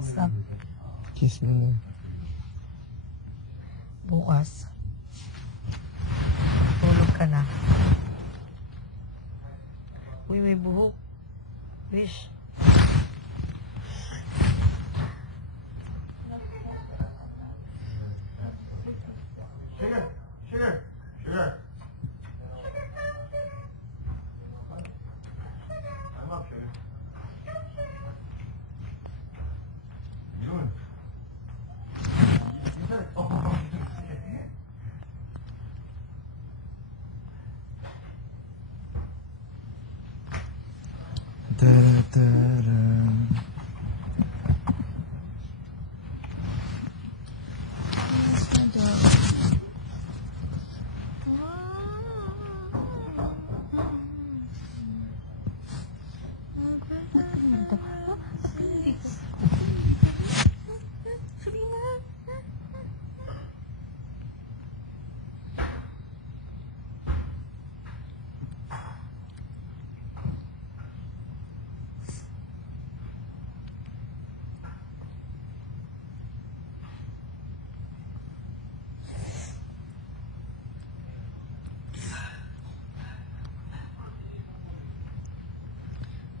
Stop. Kiss mo na. Bukas. Tulog ka na. Uy, may buhok. Wish. Sugar! Sugar! Sugar! I'm up, sugar. Yun. Oh. Ta-da-da-da.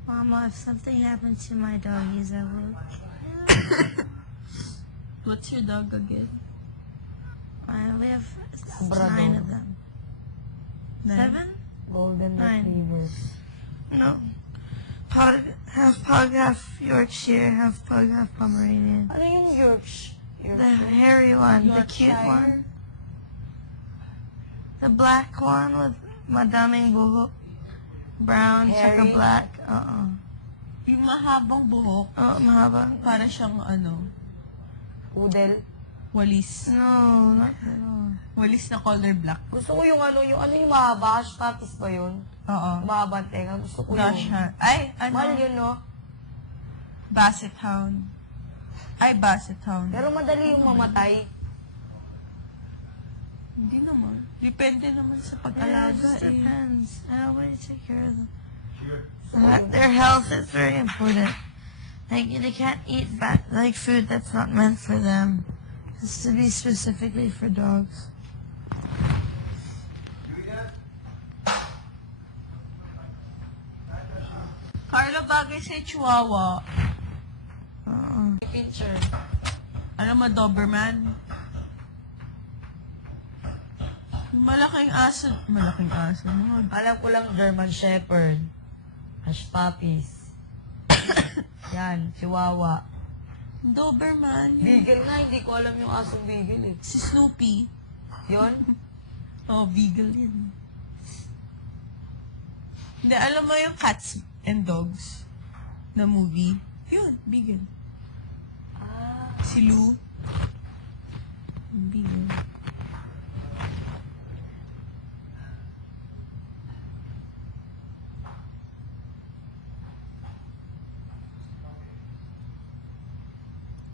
Mama, if something happened to my doggies, I will. What's your dog again? We have Labrador. 9 of them. 7? Golden 9. Retrievers. No. Pug, half Yorkshire, half pug, half Pomeranian. Ano yung Yorkshire? The hairy one, the cute one. The black one with madaming buhok. Brown, tsaka Hairy? black. Yung mahabang buhok, Mahaba. para siyang Poodle? walis. No, not at all. Walis na color black. Gusto ko yung yung mahaba. Hush puppies ba yun? Oo. Mahaba ang tenga. Gusto ko Gosh, yun. ha. Ay, Mahal yun, no? Basset Hound. Ay, Basset Hound. Pero madali yung mamatay. Hindi naman. Depende naman sa Yeah, it pag-alaga just eh. depends. How would you take care of them? Sugar. Their health is very important. Like, they can't eat like food that's not meant for them. It's to be specifically for dogs. Carla, bagay sa Chihuahua. Pincher. Ano mo, Doberman? Yung malaking aso. Malaking aso. Alam ko lang German Shepherd. Hush puppies. Yan, Chihuahua. Doberman. Beagle nga, hindi ko alam yung asong Beagle eh. Si Snoopy. Yun? Oh, Beagle yun. Hindi, alam mo yung Cats and Dogs na movie? Yun, Beagle. Ah, Si Lou. Beagle.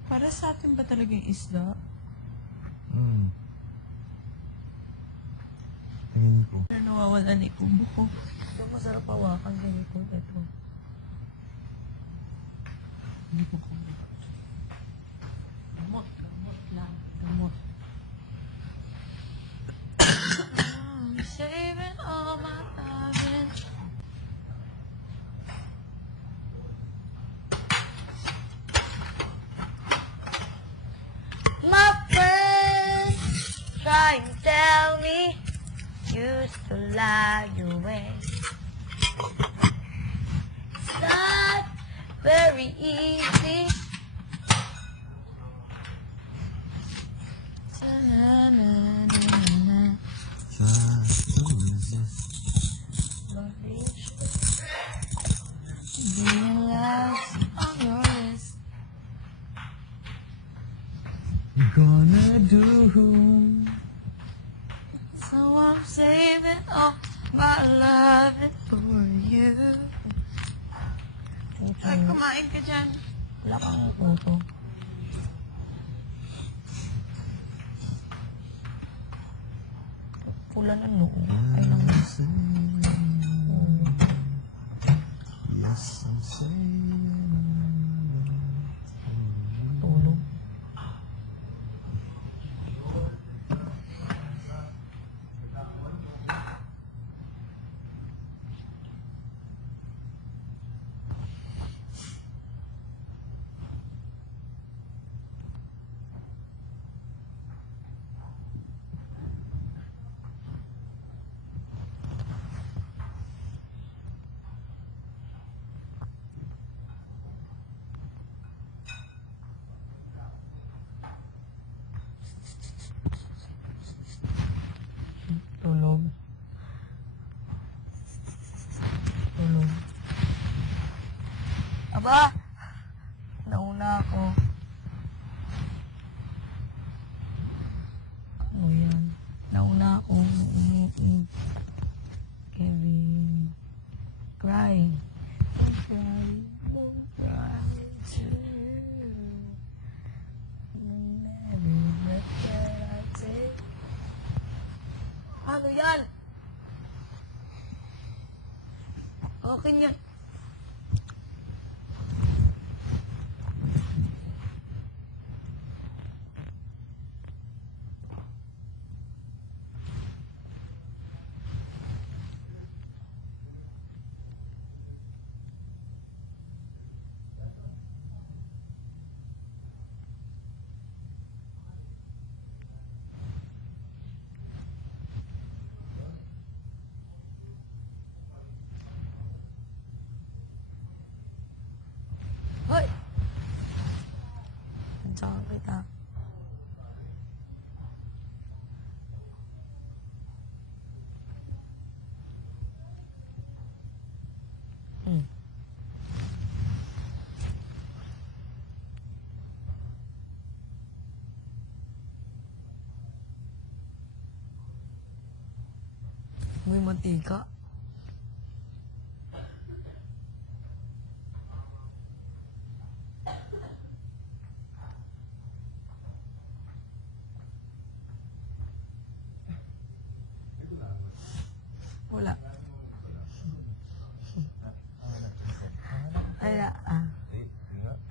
Para sa atin ba talaga yung isda? tingin ko. Pero nawawala na yung buko. Ito masarap hawakan ganito. Ito. Gamot, gamot lang. Gamot. I'm saving all my loving. My friends try and tell me you still lie away. It's not very easy. Ta-na-na-na-na-na. Being last on your list. Gonna do. So I'm saving all my love for you. Ay, kumain ka dyan. Wala kang kuto. Pula ng noo. Ay, lang. Yes, I'm saying ba? Nauna ako. Ano yan? Nauna ako. Kevin. Cry. Don't cry. Don't cry. Never let that I take. Ano yan? Akin yan. Hoy! Nandiyan kita. May mantika. Wala. Ay na.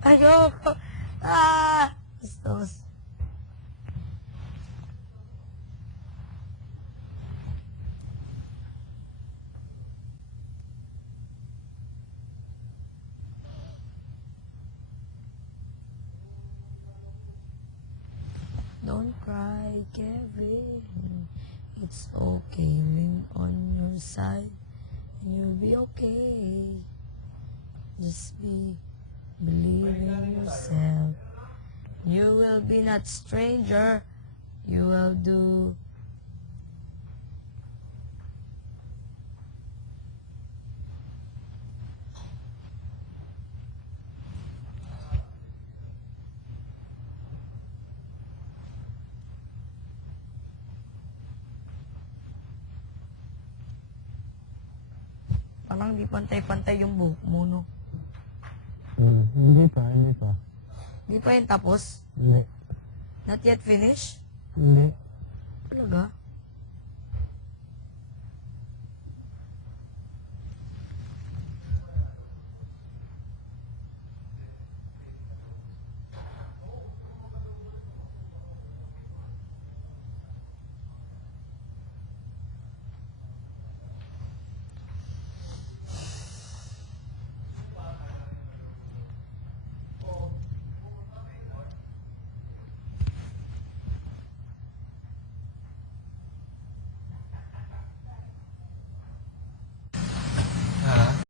Ayoko. Gusto. Don't cry, Kevin. It's okay. Lean on your side, and you'll be okay. Just believe in yourself. You will be not stranger. You will do. Parang di pantay-pantay yung buhok mo, no? Hindi pa. Di pa yun tapos? Hindi. Not yet finished? Hindi. Talaga?